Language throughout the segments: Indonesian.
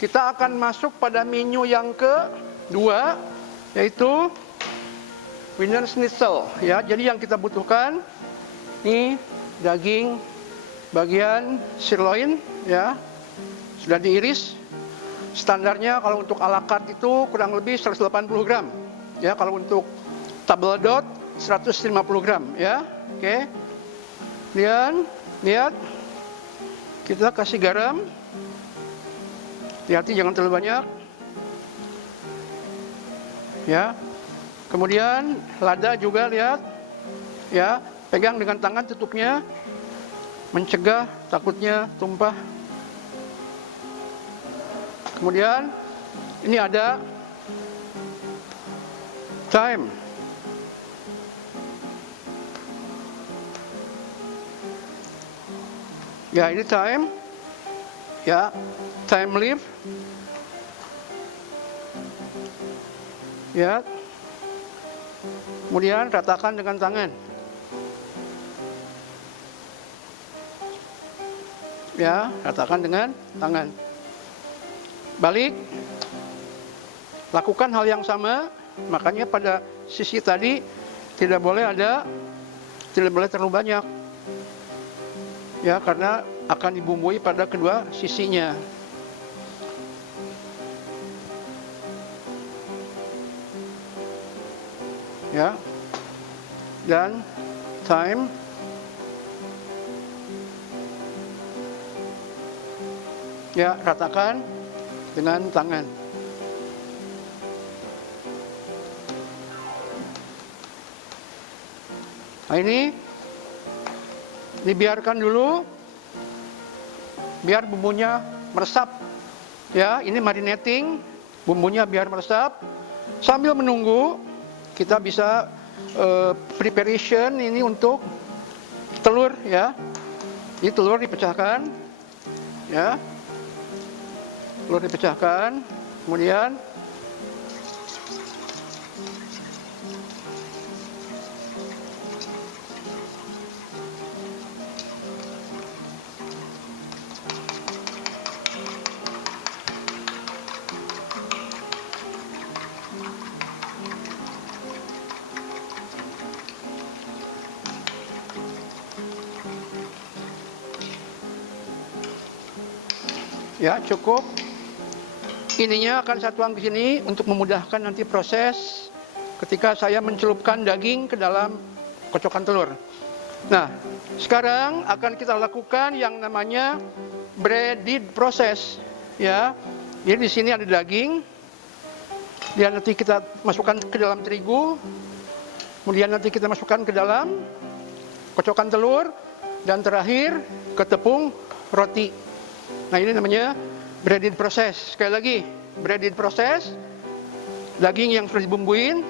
kita akan masuk pada menu yang kedua, yaitu Wiener Schnitzel. Ya, jadi yang kita butuhkan ini daging bagian sirloin, ya, sudah diiris. Standarnya kalau untuk ala carte itu kurang lebih 180 gram. Ya, kalau untuk table dot 150 gram, ya. Oke. Kemudian lihat, kita kasih garam. Hati-hati jangan terlalu banyak. Ya. Kemudian lada juga lihat. Ya, pegang dengan tangan tutupnya, mencegah takutnya tumpah. Kemudian ini ada thyme. Ya, ini thyme. Ya, thyme leaf. Ya. Kemudian ratakan dengan tangan. Ya, ratakan dengan tangan. Balik, lakukan hal yang sama, makanya pada sisi tadi tidak boleh terlalu banyak, ya, karena akan dibumbui pada kedua sisinya. Ya, dan thyme. Ya, ratakan dengan tangan. Nah, ini dibiarkan dulu biar bumbunya meresap. Ya, ini marinating, bumbunya biar meresap. Sambil menunggu kita bisa preparation ini untuk telur, ya. Ini telur dipecahkan, ya. Telur dipecahkan, kemudian ya cukup. Ininya akan saya tuang ke sini untuk memudahkan nanti proses ketika saya mencelupkan daging ke dalam kocokan telur. Nah, sekarang akan kita lakukan yang namanya breaded process, ya. Jadi di sini ada daging, dan nanti kita masukkan ke dalam terigu, kemudian nanti kita masukkan ke dalam kocokan telur, dan terakhir ke tepung roti. Nah, ini namanya breaded process. Sekali lagi, breaded process, daging yang sudah dibumbuin,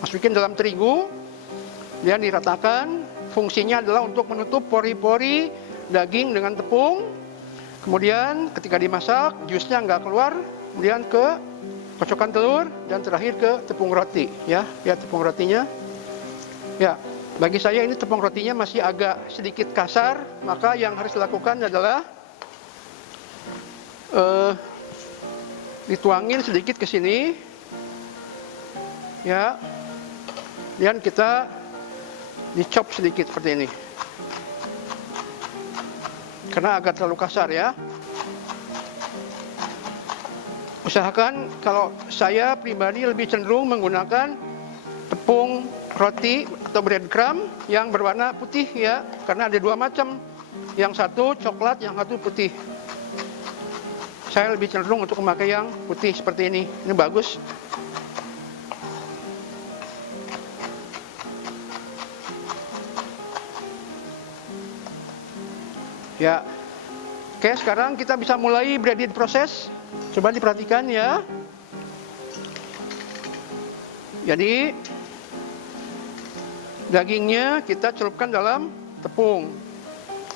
masukin dalam terigu, dan diratakan. Fungsinya adalah untuk menutup pori-pori daging dengan tepung. Kemudian ketika dimasak, jusnya nggak keluar. Kemudian ke kocokan telur, dan terakhir ke tepung roti. Ya, lihat tepung rotinya. Ya, bagi saya ini tepung rotinya masih agak sedikit kasar, maka yang harus dilakukan adalah dituangin sedikit ke sini, ya, dan kita dicop sedikit seperti ini, karena agak terlalu kasar, ya. Usahakan, kalau saya pribadi lebih cenderung menggunakan tepung roti atau breadcrumb yang berwarna putih, ya, karena ada dua macam, yang satu coklat, yang satu putih. Saya lebih cenderung untuk memakai yang putih seperti ini. Ini bagus. Ya. Oke, sekarang kita bisa mulai breaded proses. Coba diperhatikan, ya. Jadi dagingnya kita celupkan dalam tepung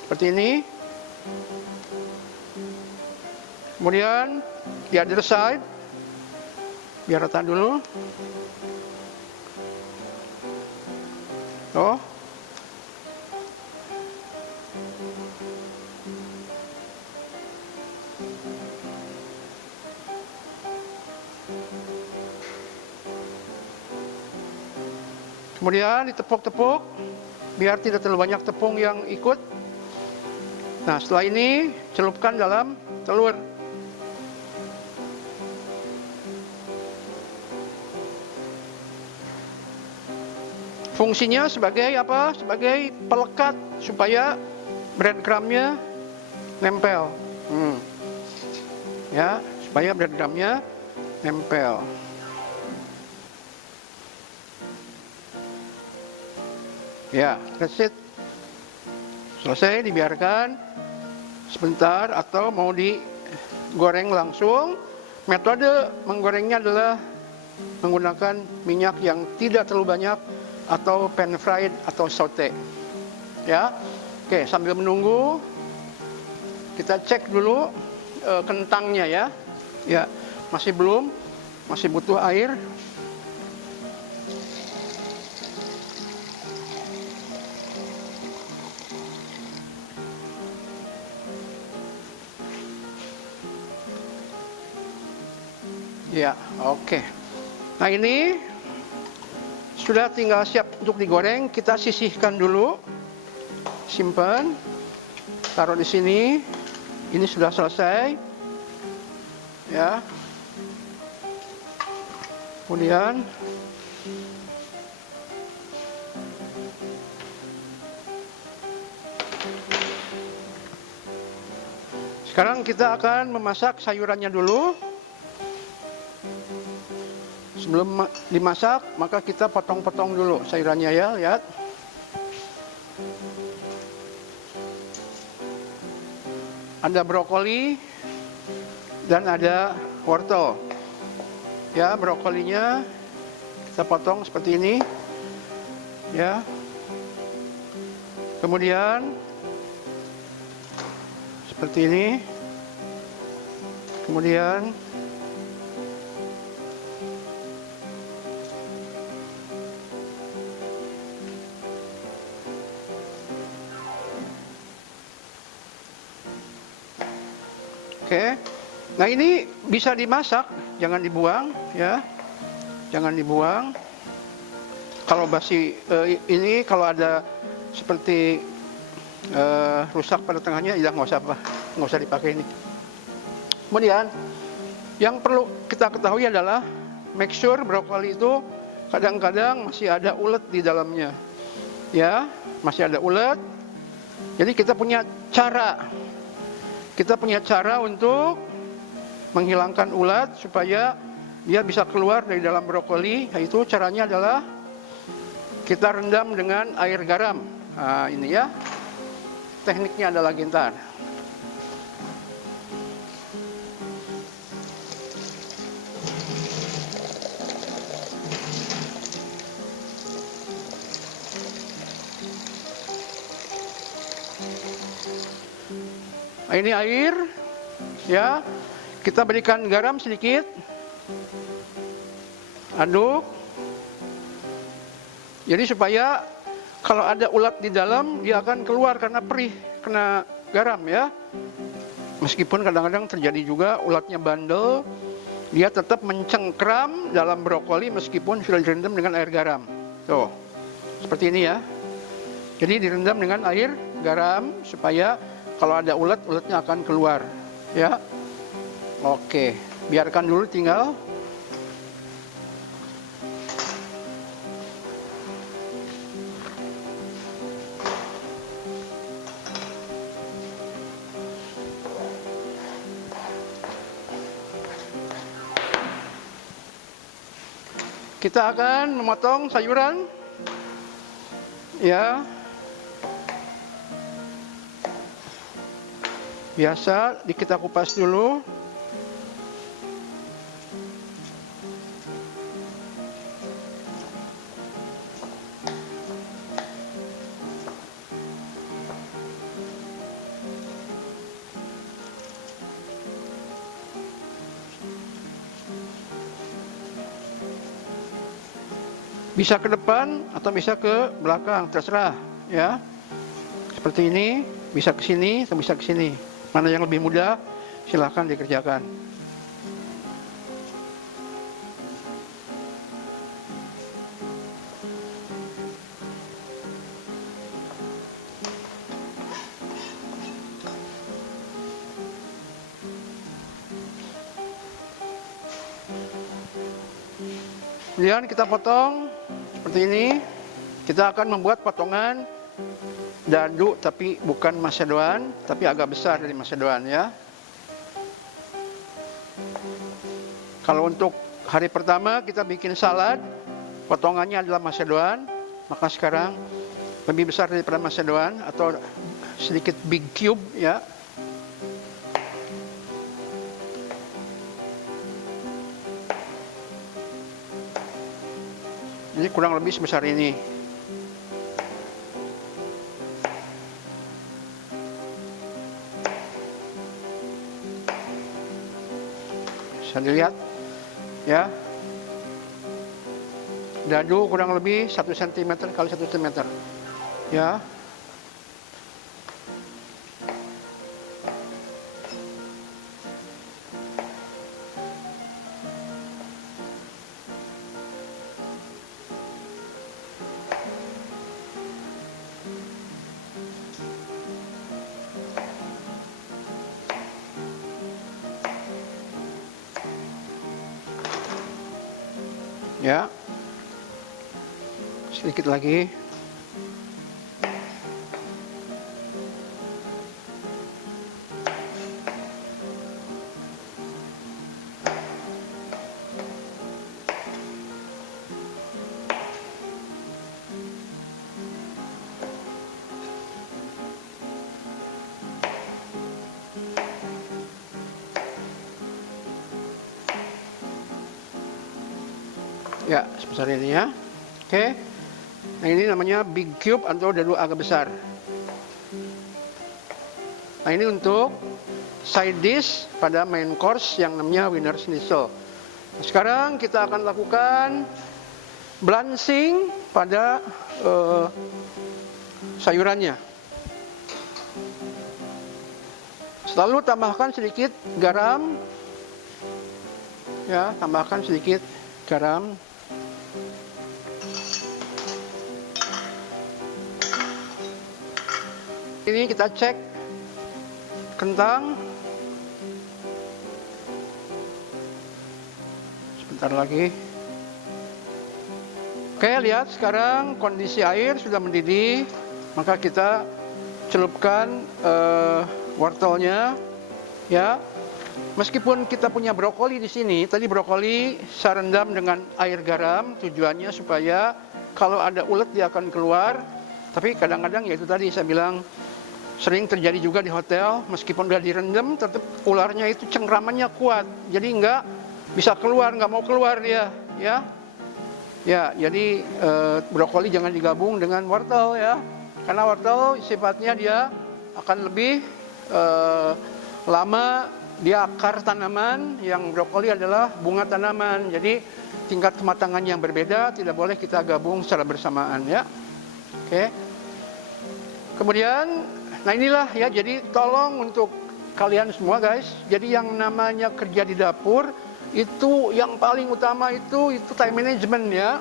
seperti ini. Kemudian di other side, biar rata dulu. Oh, Kemudian ditepuk-tepuk biar tidak terlalu banyak tepung yang ikut. Nah, setelah ini celupkan dalam telur. Fungsinya sebagai apa? Sebagai pelekat supaya breadcrumbnya nempel. Ya, supaya breadcrumbnya nempel. Ya, that's it. Selesai, dibiarkan sebentar atau mau digoreng langsung. Metode menggorengnya adalah menggunakan minyak yang tidak terlalu banyak atau pan fried atau saute. Ya. Oke, sambil menunggu kita cek dulu kentangnya ya. Ya, masih belum, masih butuh air. Ya, oke. Nah, ini sudah tinggal siap untuk digoreng. Kita sisihkan dulu. Simpan. Taruh di sini. Ini sudah selesai. Ya. Kemudian sekarang kita akan memasak sayurannya dulu. Sebelum dimasak, maka kita potong-potong dulu sayurannya ya, lihat. Ada brokoli dan ada wortel. Ya, brokolinya kita potong seperti ini. Ya. Kemudian seperti ini. Kemudian oke. Nah, ini bisa dimasak, jangan dibuang ya. Jangan dibuang. Kalau basi ini kalau ada seperti rusak pada tengahnya, ya nggak usah dipakai ini. Kemudian yang perlu kita ketahui adalah make sure brokoli itu kadang-kadang masih ada ulet di dalamnya. Ya, masih ada ulet. Jadi kita punya cara untuk menghilangkan ulat supaya dia bisa keluar dari dalam brokoli. Yaitu caranya adalah kita rendam dengan air garam. Nah, ini ya, tekniknya adalah gintar. Nah, ini air, ya, kita berikan garam sedikit, aduk, jadi supaya kalau ada ulat di dalam dia akan keluar karena perih, kena garam ya. Meskipun kadang-kadang terjadi juga ulatnya bandel, dia tetap mencengkram dalam brokoli meskipun sudah direndam dengan air garam. Tuh, seperti ini ya. Jadi direndam dengan air garam supaya kalau ada ulat, ulatnya akan keluar, ya. Oke, biarkan dulu tinggal. Kita akan memotong sayuran, ya. Biasa kita kupas dulu. Bisa ke depan atau bisa ke belakang, terserah ya. Seperti ini, bisa ke sini atau bisa ke sini. Mana yang lebih mudah, silahkan dikerjakan. Kemudian kita potong seperti ini. Kita akan membuat potongan dadu, tapi bukan Macedoine, tapi agak besar dari Macedoine ya. Kalau untuk hari pertama kita bikin salad, potongannya adalah Macedoine, maka sekarang lebih besar daripada Macedoine atau sedikit big cube ya. Jadi kurang lebih sebesar ini. Bisa dilihat ya. Dadu kurang lebih 1 cm kali 1 cm ya. Ya, sedikit lagi. Ya, sebesar ini ya. Oke. Nah, ini namanya big cube atau dadu agak besar. Nah, ini untuk side dish pada main course yang namanya Wiener Schnitzel. Nah, sekarang kita akan lakukan blanching pada sayurannya. Selalu tambahkan sedikit garam. Ya, tambahkan sedikit garam. Ini kita cek kentang. Sebentar lagi. Oke, lihat sekarang kondisi air sudah mendidih. Maka kita celupkan wortelnya. Ya. Meskipun kita punya brokoli di sini, tadi brokoli saya rendam dengan air garam. Tujuannya supaya kalau ada ulet dia akan keluar. Tapi kadang-kadang ya itu tadi saya bilang, sering terjadi juga di hotel, meskipun udah direndam, tetap ularnya itu cengkramannya kuat. Jadi nggak bisa keluar, nggak mau keluar dia, ya. Ya, jadi brokoli jangan digabung dengan wortel ya, karena wortel sifatnya dia akan lebih lama, dia akar tanaman, yang brokoli adalah bunga tanaman. Jadi tingkat kematangan yang berbeda, tidak boleh kita gabung secara bersamaan ya. Oke. Kemudian nah inilah ya, jadi tolong untuk kalian semua guys, jadi yang namanya kerja di dapur itu yang paling utama itu time management ya,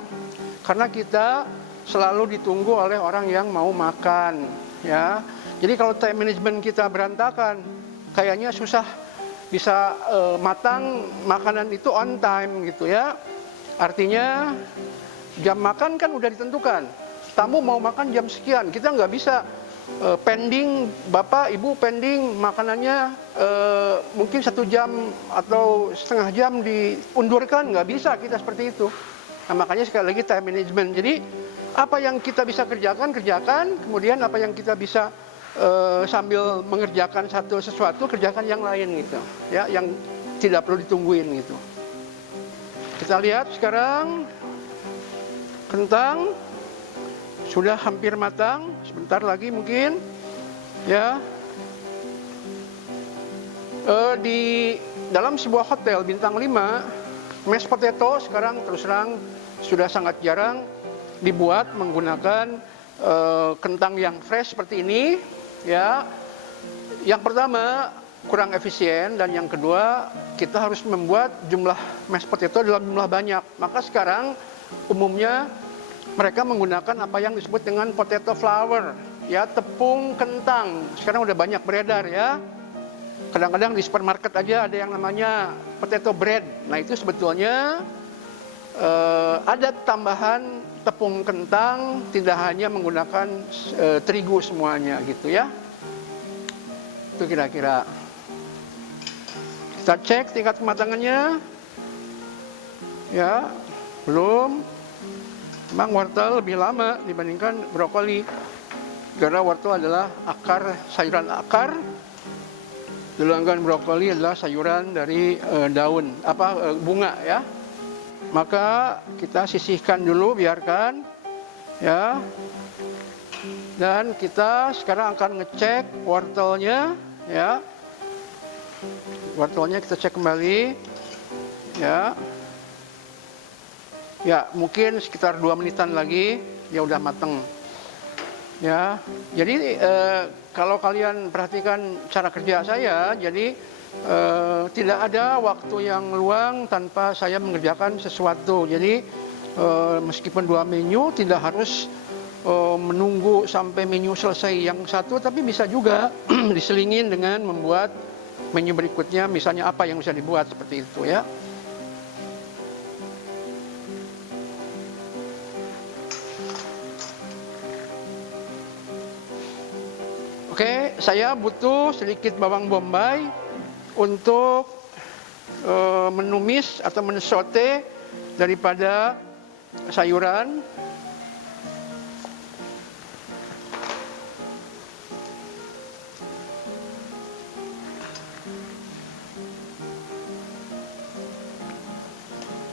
karena kita selalu ditunggu oleh orang yang mau makan ya. Jadi kalau time management kita berantakan, kayaknya susah bisa matang makanan itu on time gitu ya. Artinya jam makan kan udah ditentukan, tamu mau makan jam sekian, kita nggak bisa pending, bapak ibu pending makanannya mungkin 1 jam atau setengah jam diundurkan, nggak bisa kita seperti itu. Nah, makanya sekali lagi time management. Jadi apa yang kita bisa kerjakan, kemudian apa yang kita bisa sambil mengerjakan sesuatu, kerjakan yang lain gitu ya, yang tidak perlu ditungguin gitu. Kita lihat sekarang kentang sudah hampir matang, sebentar lagi mungkin ya. Di dalam sebuah hotel bintang 5, mashed potato sekarang terus terang sudah sangat jarang dibuat menggunakan kentang yang fresh seperti ini ya. Yang pertama kurang efisien, dan yang kedua kita harus membuat jumlah mashed potato dalam jumlah banyak. Maka sekarang umumnya mereka menggunakan apa yang disebut dengan potato flour, ya, tepung kentang. Sekarang udah banyak beredar ya. Kadang-kadang di supermarket aja ada yang namanya potato bread. Nah, itu sebetulnya ada tambahan tepung kentang, tidak hanya menggunakan terigu semuanya gitu ya. Itu kira-kira. Kita cek tingkat kematangannya. Ya, belum. Memang wortel lebih lama dibandingkan brokoli. Karena wortel adalah sayuran akar. Sedangkan brokoli adalah sayuran dari bunga ya. Maka kita sisihkan dulu, biarkan ya. Dan kita sekarang akan ngecek wortelnya ya. Wortelnya kita cek kembali ya. Ya, mungkin sekitar 2 menitan lagi dia udah mateng. Ya. Jadi kalau kalian perhatikan cara kerja saya, jadi tidak ada waktu yang luang tanpa saya mengerjakan sesuatu. Jadi meskipun 2 menu, tidak harus menunggu sampai menu selesai yang satu, tapi bisa juga diselingin dengan membuat menu berikutnya, misalnya apa yang bisa dibuat seperti itu ya. Oke, saya butuh sedikit bawang bombay untuk menumis atau mensote daripada sayuran.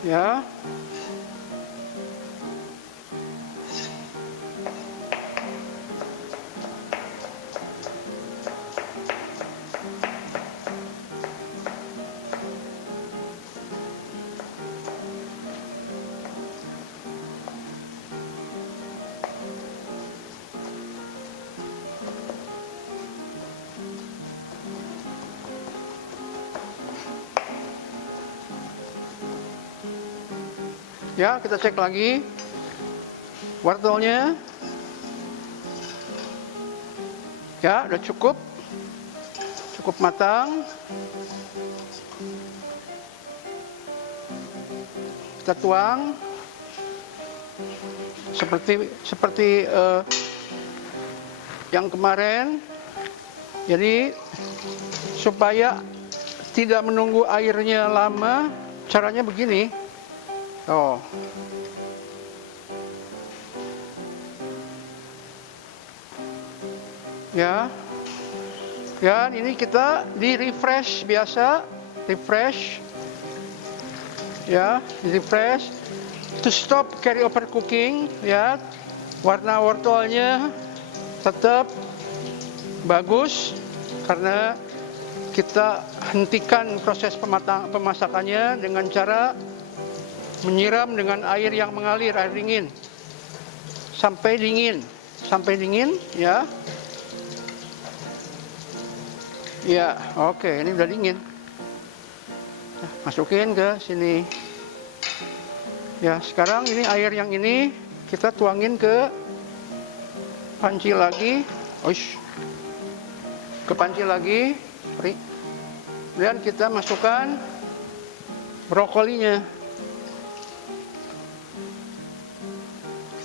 Ya. Ya, kita cek lagi wortelnya. Ya, udah cukup matang. Kita tuang seperti yang kemarin. Jadi supaya tidak menunggu airnya lama, caranya begini. Oh. Ya. Ya, ini kita di refresh biasa, refresh. Ya, di refresh to stop carry over cooking, ya. Warna wortelnya tetap bagus karena kita hentikan proses pemasakannya dengan cara menyiram dengan air yang mengalir, air dingin sampai dingin ya. Ya, oke, ini udah dingin. Nah, masukin ke sini. Ya, sekarang ini air yang ini kita tuangin ke panci lagi. Ke panci lagi. Kemudian kita masukkan brokolinya.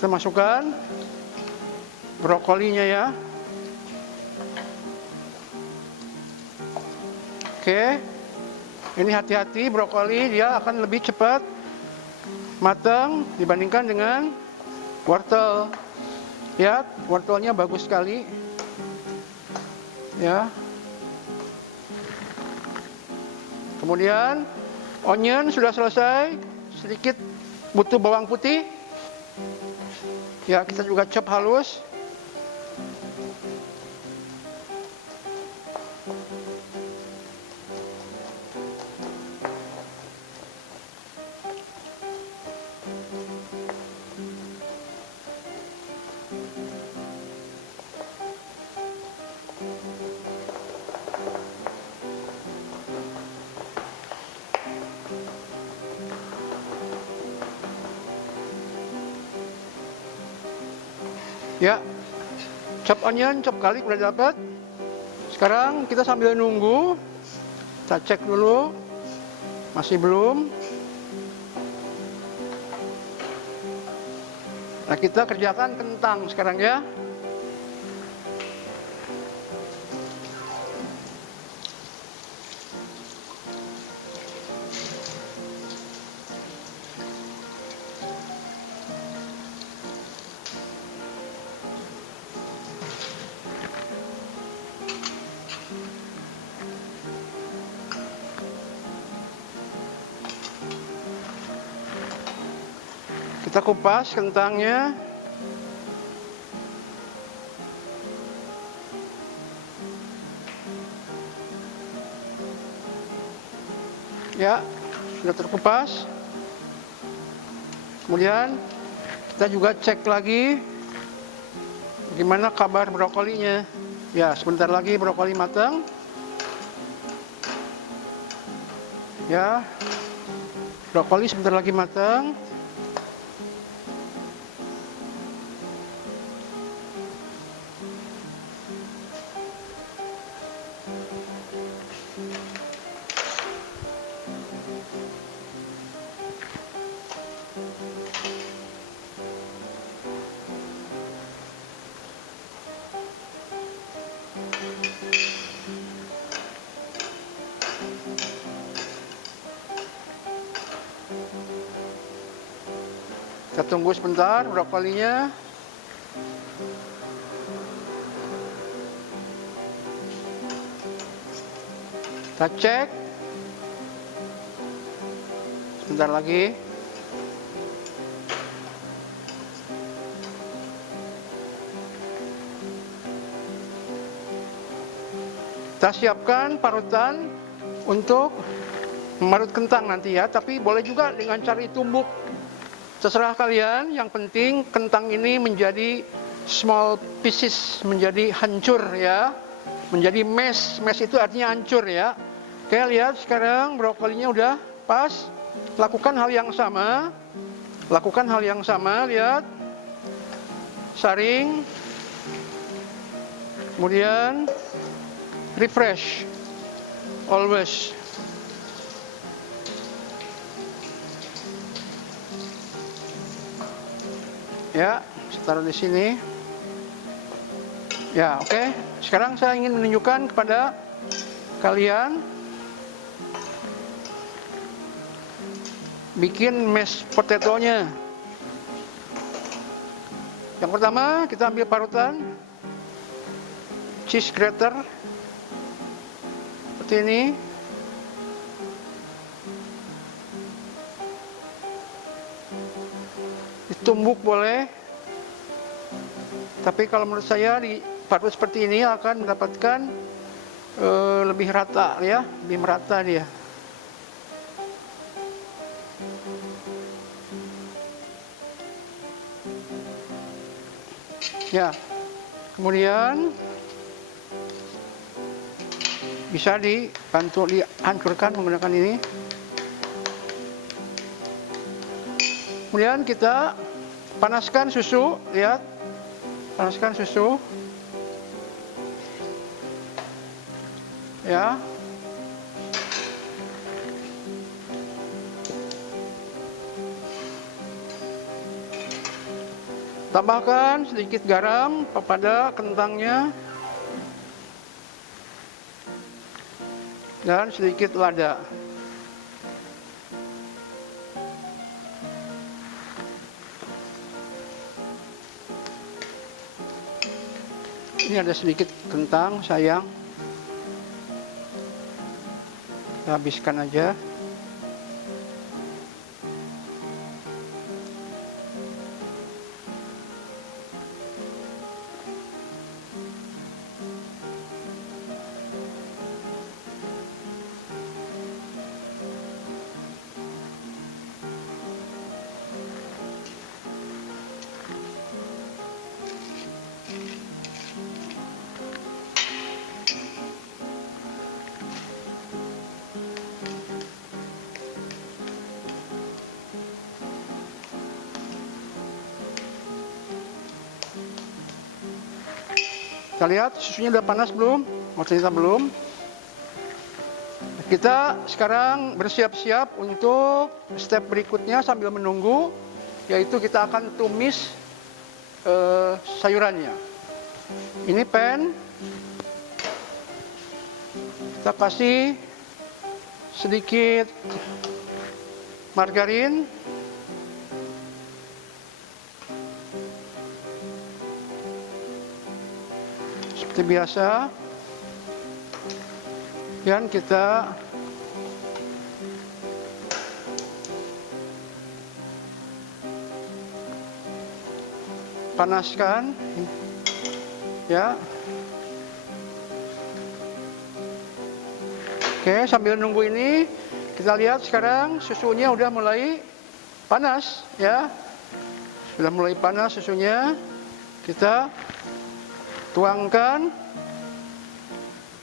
Kita masukkan brokolinya ya. Oke. Ini hati-hati, brokoli dia akan lebih cepat matang dibandingkan dengan wortel. Ya, wortelnya bagus sekali. Ya. Kemudian onion sudah selesai, sedikit butuh bawang putih. Ya, kita juga chop halus. Ya, chop onion, chop garlic udah dapat. Sekarang kita sambil nunggu, kita cek dulu, masih belum. Nah, kita kerjakan kentang sekarang ya. Kita kupas kentangnya. Ya, sudah terkupas. Kemudian kita juga cek lagi bagaimana kabar brokolinya. Ya, sebentar lagi brokoli matang. Ya, brokoli sebentar lagi matang. Kita tunggu sebentar brokolinya. Kita cek. Sebentar lagi. Kita siapkan parutan untuk memarut kentang nanti ya, tapi boleh juga dengan cara ditumbuk. Terserah kalian, yang penting kentang ini menjadi small pieces, menjadi hancur ya. Menjadi mash, mash itu artinya hancur ya. Oke, lihat sekarang brokolinya udah pas. Lakukan hal yang sama. Lakukan hal yang sama, lihat. Saring. Kemudian refresh. Always. Ya, saya taruh di sini. Ya, oke. Sekarang saya ingin menunjukkan kepada kalian bikin mashed potato-nya. Yang pertama, kita ambil parutan cheese grater seperti ini. Ditumbuk boleh, tapi kalau menurut saya diparut seperti ini akan mendapatkan lebih rata ya, lebih merata dia. Ya, kemudian bisa dibantu dihancurkan menggunakan ini. Kemudian kita panaskan susu, lihat, panaskan susu, ya. Tambahkan sedikit garam pada kentangnya dan sedikit lada. Ini ada sedikit kentang, sayang. Kita habiskan aja. Kita lihat susunya udah panas belum? Oh, ternyata belum. Kita sekarang bersiap-siap untuk step berikutnya sambil menunggu, yaitu kita akan tumis sayurannya. Ini pan, kita kasih sedikit margarin, seperti biasa, dan kita panaskan, ya. Oke, sambil nunggu ini kita lihat sekarang susunya udah mulai panas, ya. Sudah mulai panas susunya. Kita tuangkan,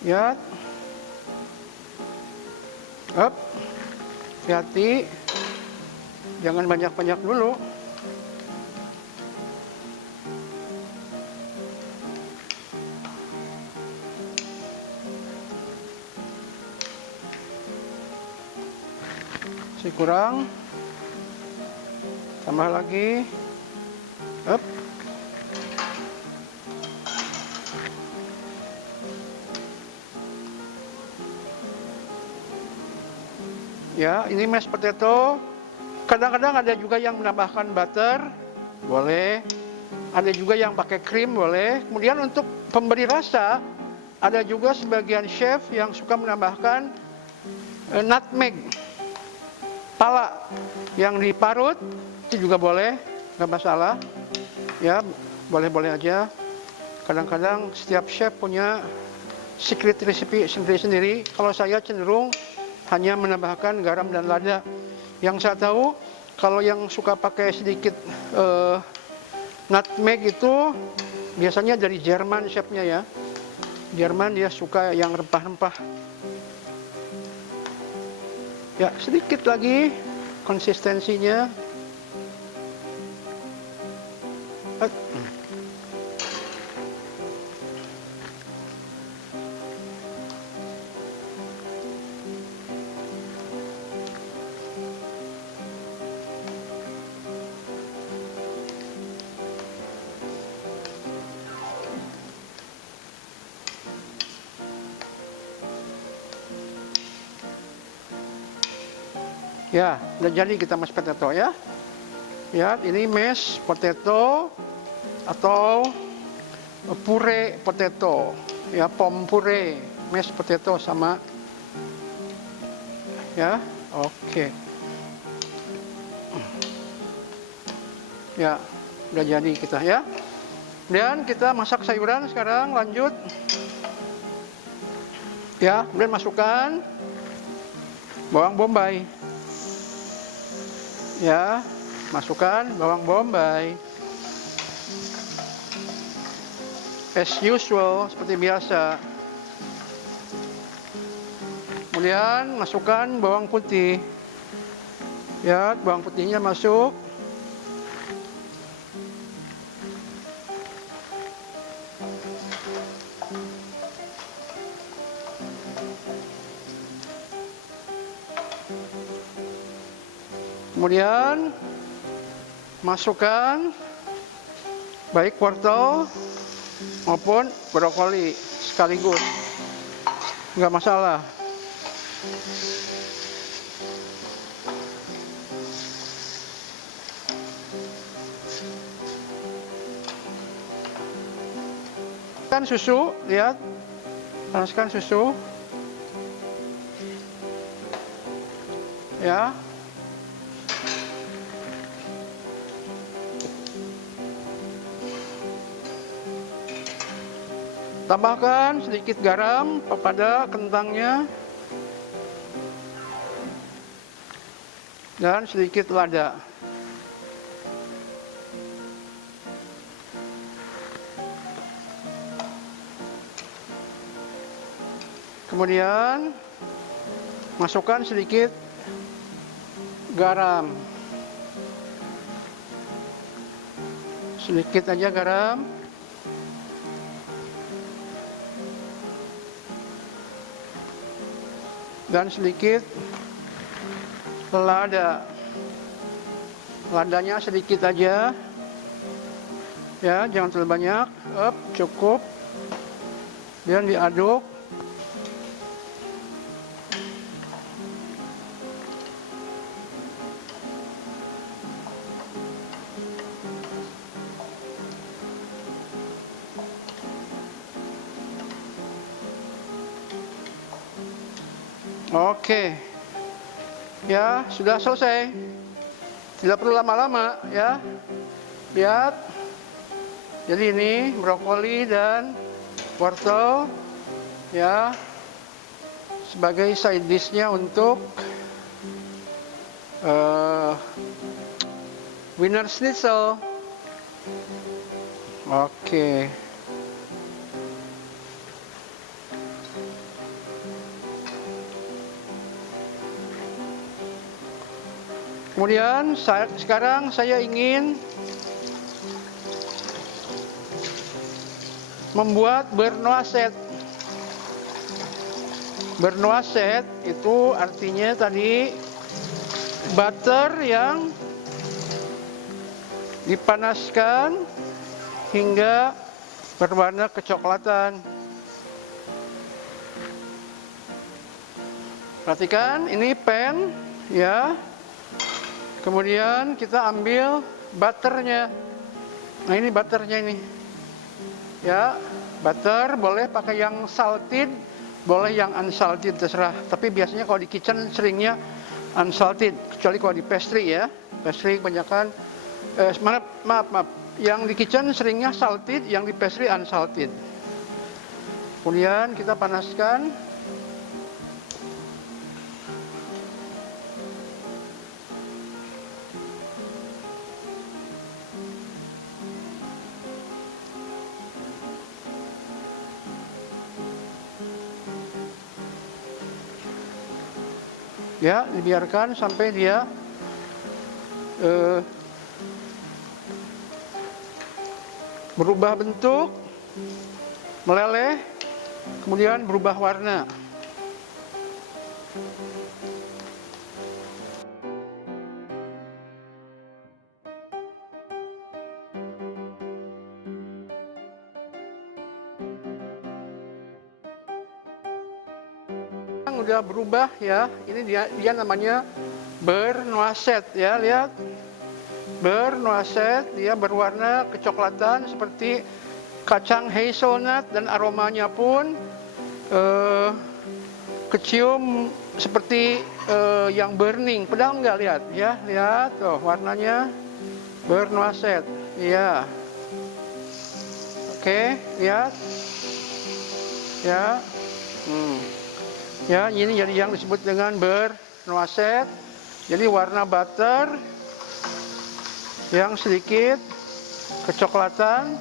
ya. Up, hati-hati, jangan banyak-banyak dulu. Masih kurang, tambah lagi. Up. Ya, ini mashed potato. Kadang-kadang ada juga yang menambahkan butter, boleh. Ada juga yang pakai krim, boleh. Kemudian untuk pemberi rasa, ada juga sebagian chef yang suka menambahkan nutmeg, pala yang diparut, itu juga boleh, nggak masalah. Ya, boleh-boleh aja. Kadang-kadang setiap chef punya secret recipe sendiri-sendiri. Kalau saya cenderung hanya menambahkan garam dan lada. Yang saya tahu, kalau yang suka pakai sedikit nutmeg itu biasanya dari Jerman chefnya, ya. Jerman dia suka yang rempah-rempah. Ya, sedikit lagi konsistensinya. Ya, udah jadi kita mashed potato, ya. Ya, ini mashed potato atau puree potato, ya, pom puree, mashed potato sama, ya. Oke. Ya, udah jadi kita, ya. Dan kita masak sayuran sekarang, lanjut. Ya, kemudian masukkan bawang bombay. Ya, masukkan bawang bombay. As usual, seperti biasa. Kemudian masukkan bawang putih. Ya, bawang putihnya masuk. Kemudian masukkan baik wortel maupun brokoli sekaligus, nggak masalah. Panaskan susu, lihat, panaskan susu, ya. Tambahkan sedikit garam pada kentangnya dan sedikit lada. Kemudian masukkan sedikit garam. Sedikit aja garam. Dan sedikit lada. Ladanya sedikit aja. Ya, jangan terlalu banyak. Cukup. Dan diaduk. Oke. Ya, sudah selesai. Tidak perlu lama-lama ya. Lihat. Jadi ini brokoli dan wortel ya sebagai side dish-nya untuk Wiener Schnitzel. Oke. Kemudian sekarang saya ingin membuat bernoisette. Bernoisette itu artinya tadi butter yang dipanaskan hingga berwarna kecoklatan. Perhatikan, ini pan ya. Kemudian kita ambil butternya. Nah, ini butternya ini. Ya, butter boleh pakai yang salted, boleh yang unsalted, terserah. Tapi biasanya kalau di kitchen seringnya unsalted, kecuali kalau di pastry ya. Pastry kebanyakan maaf. Yang di kitchen seringnya salted, yang di pastry unsalted. Kemudian kita panaskan. Ya, dibiarkan sampai dia berubah bentuk, meleleh, kemudian berubah warna. Udah berubah ya, ini dia namanya bernoisette ya, lihat bernoisette, dia berwarna kecoklatan seperti kacang hazelnut dan aromanya pun kecium seperti yang burning, pedang nggak, lihat ya, lihat tuh warnanya bernoisette ya. Oke, lihat ya. Ya, ini jadi yang disebut dengan bernoisette. Jadi warna butter yang sedikit kecoklatan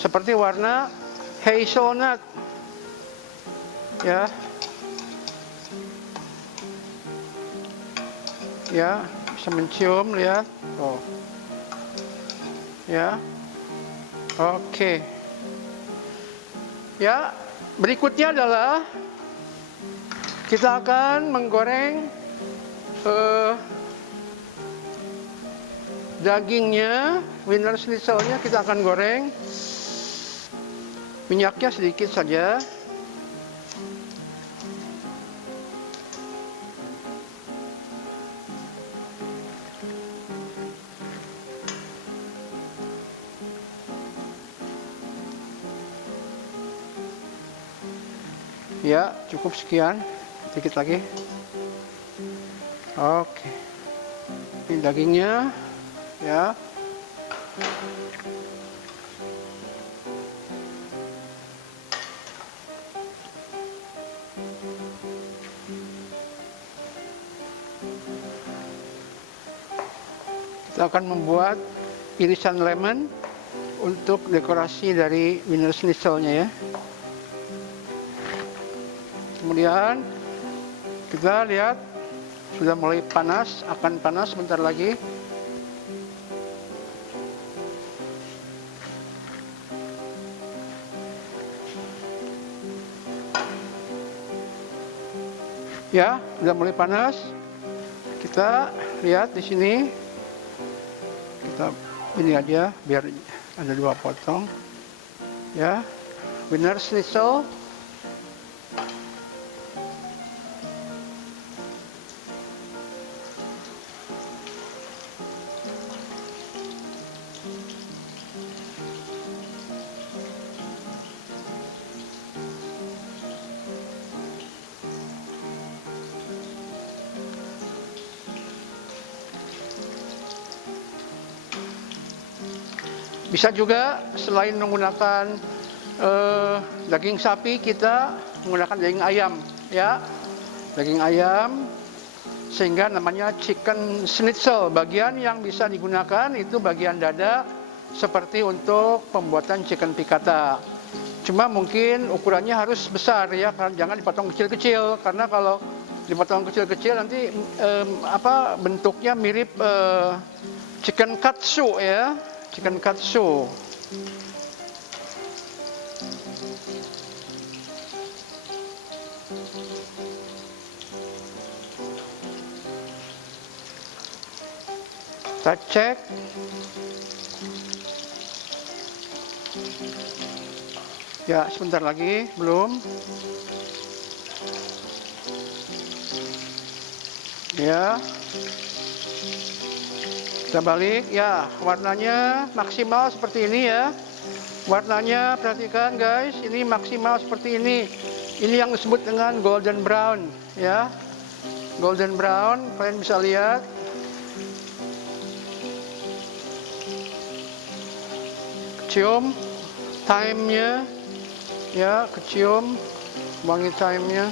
seperti warna hazelnut. Ya. Ya, bisa mencium, lihat. Oh. Ya. Oke. Ya, berikutnya adalah kita akan menggoreng dagingnya, Wiener Schnitzelnya kita akan goreng. Minyaknya sedikit saja. Ya, cukup sekian. Sedikit lagi. Oke. Ini dagingnya ya. Kita akan membuat irisan lemon untuk dekorasi dari Wiener Schnitzelnya ya. Kemudian kita lihat sudah mulai panas, akan panas sebentar lagi. Ya, sudah mulai panas. Kita lihat di sini. Kita ini aja biar Ada 2 potong. Ya, Wiener Schnitzel. Bisa juga selain menggunakan daging sapi, kita menggunakan daging ayam, ya, daging ayam, sehingga namanya chicken schnitzel. Bagian yang bisa digunakan itu bagian dada, seperti untuk pembuatan chicken piccata. Cuma mungkin ukurannya harus besar, ya, jangan dipotong kecil-kecil, karena kalau dipotong kecil-kecil nanti bentuknya mirip chicken katsu, ya, chicken katsu. Kita cek. Ya, sebentar lagi, belum. Ya. Kita balik, ya, warnanya maksimal seperti ini, ya. Warnanya, perhatikan guys, ini maksimal seperti ini. Ini yang disebut dengan golden brown, ya. Golden brown, kalian bisa lihat. Kecium thyme-nya, ya, kecium wangi thyme-nya.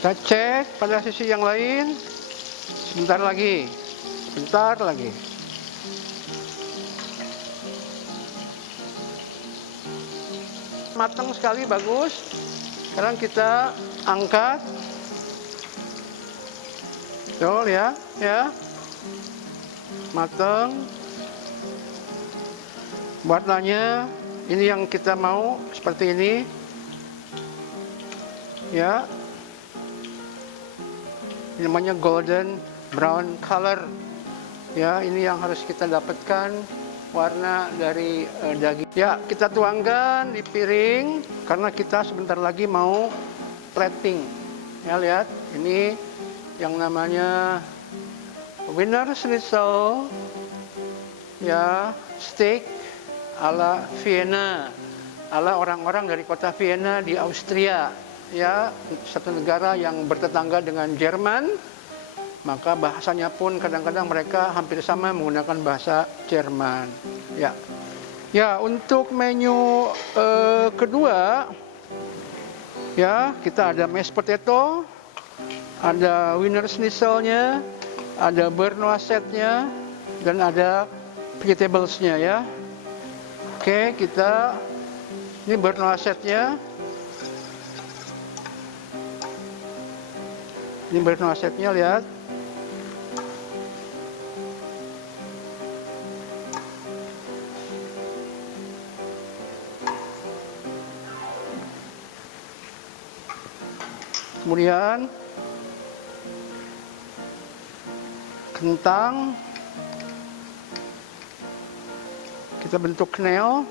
Kita cek pada sisi yang lain. Sebentar lagi. Matang sekali, bagus. Sekarang kita angkat. Betul, ya, ya. Matang. Warnanya ini yang kita mau, seperti ini. Ya. Ini namanya golden brown color. Ya, ini yang harus kita dapatkan, warna dari daging. Ya, kita tuangkan di piring karena kita sebentar lagi mau plating. Ya, lihat, ini yang namanya Wiener Schnitzel, ya, steak ala Vienna, ala orang-orang dari kota Vienna di Austria. Ya, satu negara yang bertetangga dengan Jerman, maka bahasanya pun kadang-kadang mereka hampir sama menggunakan bahasa Jerman. Ya, ya, untuk menu kedua, ya, kita ada mashed potato, ada Wiener Schnitzelnya, ada Bernoisette-nya, dan ada vegetables-nya, ya. Oke, ini Bernoisette-nya. Ini Bernoisette-nya, lihat. Kemudian kentang kita bentuk knel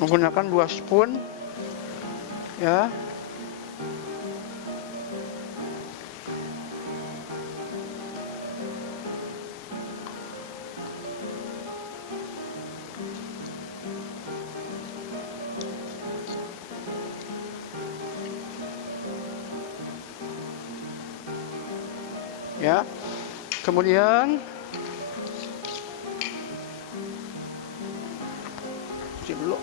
menggunakan 2 spoon, ya. Ya, kemudian cuci dulu.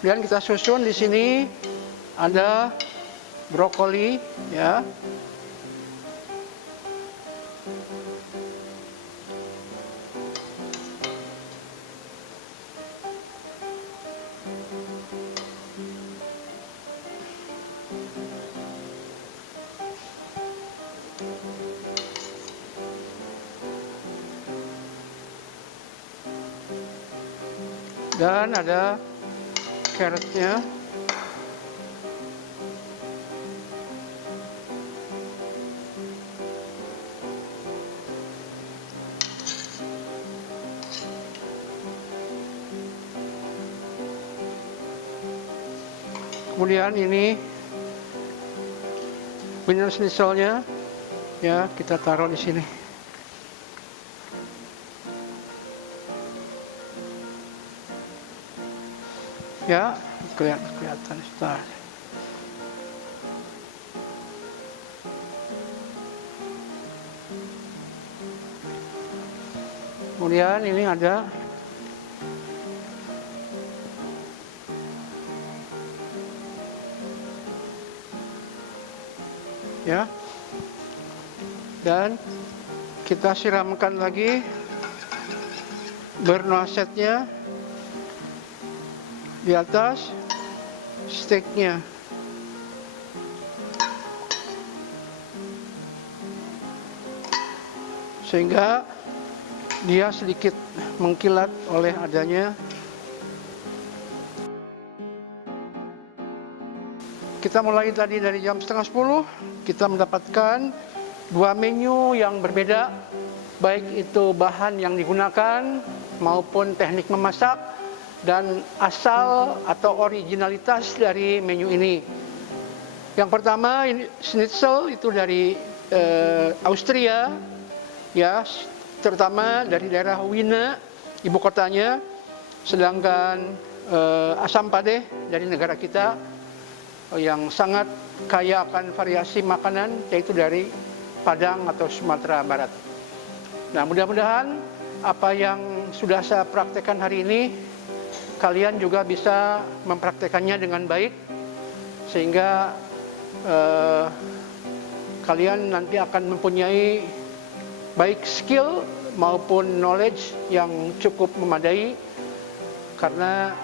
Kemudian kita susun di sini ada brokoli, ya. Dan ada carrotnya. Kemudian ini Wiener Schnitzelnya, ya kita taruh di sini. Ya, kelihatan sudah. Kemudian ini ada ya, dan kita siramkan lagi bernoisetnya di atas steaknya. Sehingga dia sedikit mengkilat oleh adanya. Kita mulai tadi dari jam 9:30, kita mendapatkan dua menu yang berbeda, baik itu bahan yang digunakan maupun teknik memasak dan asal atau originalitas dari menu ini. Yang pertama ini schnitzel, itu dari Austria, ya, terutama dari daerah Wiener, ibu kotanya. Sedangkan asam padeh dari negara kita yang sangat kaya akan variasi makanan, yaitu dari Padang atau Sumatera Barat. Nah, mudah-mudahan apa yang sudah saya praktekkan hari ini kalian juga bisa mempraktekannya dengan baik, sehingga kalian nanti akan mempunyai baik skill maupun knowledge yang cukup memadai, karena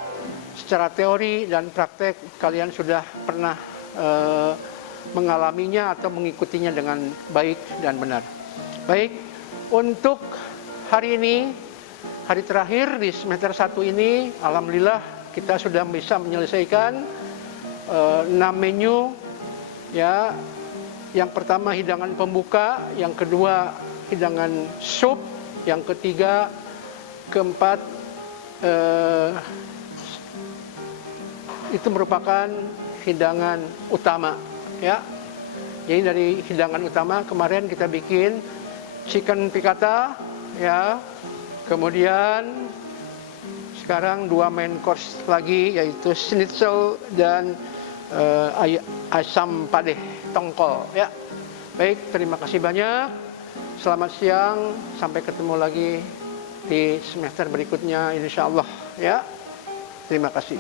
secara teori dan praktek kalian sudah pernah mengalaminya atau mengikutinya dengan baik dan benar. Baik, untuk hari ini, hari terakhir di semester 1 ini, alhamdulillah kita sudah bisa menyelesaikan 6 menu, ya. Yang pertama hidangan pembuka, yang kedua hidangan sup, yang ketiga, keempat itu merupakan hidangan utama, ya. Jadi dari hidangan utama kemarin kita bikin chicken piccata, ya. Kemudian sekarang 2 main course lagi, yaitu schnitzel dan asam padeh tongkol, ya. Baik, terima kasih banyak. Selamat siang, sampai ketemu lagi di semester berikutnya insyaallah, ya. Terima kasih.